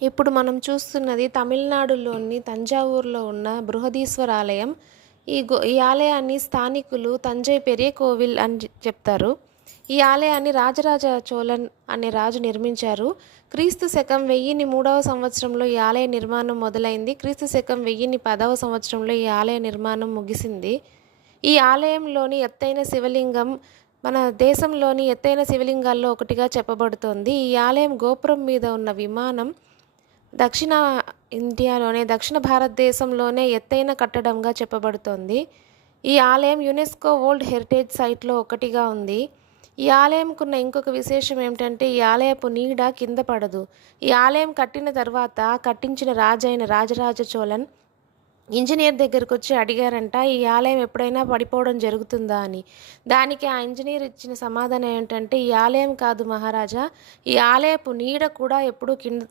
ఇప్పుడు మనం చూస్తున్నది తమిళనాడులోని తంజావూరులో ఉన్న బృహదీశ్వర ఆలయం. ఈ ఆలయాన్ని స్థానికులు తంజై పెరియ కోవిల్ అని చెప్తారు. ఈ ఆలయాన్ని రాజరాజ చోళన్ అనే రాజు నిర్మించారు. క్రీస్తు శకం 1003వ సంవత్సరంలో ఈ ఆలయ నిర్మాణం మొదలైంది. క్రీస్తు శకం 1010వ సంవత్సరంలో ఈ ఆలయ నిర్మాణం ముగిసింది. ఈ ఆలయంలోని ఎత్తైన శివలింగం మన దేశంలోని ఎత్తైన శివలింగాల్లో ఒకటిగా చెప్పబడుతోంది. ఈ ఆలయం గోపురం మీద ఉన్న విమానం దక్షిణ భారతదేశంలోనే ఎత్తైన కట్టడంగా చెప్పబడుతోంది. ఈ ఆలయం యునెస్కో వరల్డ్ హెరిటేజ్ సైట్లో ఒకటిగా ఉంది. ఈ ఆలయంకున్న ఇంకొక విశేషం ఏమిటంటే ఈ ఆలయపు నీడ కింద పడదు. ఈ ఆలయం కట్టిన తర్వాత కట్టించిన రాజైన రాజరాజ చోళన్ ఇంజనీర్ దగ్గరకు వచ్చి అడిగారంట, ఈ ఆలయం ఎప్పుడైనా పడిపోవడం జరుగుతుందా అని. దానికి ఆ ఇంజనీర్ ఇచ్చిన సమాధానం ఏంటంటే, ఈ ఆలయం కాదు మహారాజా, ఈ ఆలయపు నీడ కూడా ఎప్పుడూ కింద